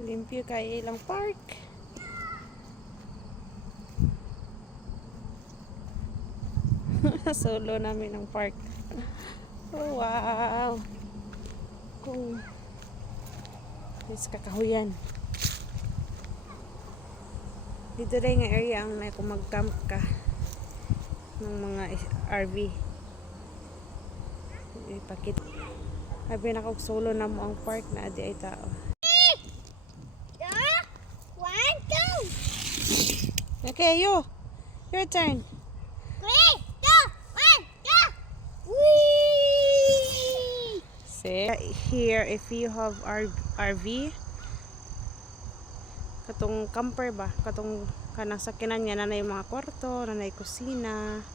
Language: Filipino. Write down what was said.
Limpyo kay ilang park. Solo namin ang park. Oh, wow. Kung Yes, kakahuyan. Dito rin nga area ang na kung mag-camp ka ng mga RV. Ipakit. Sabi na kung solo na mo ang park na adi ay tao. One, two, Okay, you. Your turn. three, two, one, go! Whee! See, here if you have RV, katong camper ba, katong kanang sakinan niya na na yung mga kwarto, na na yung kusina.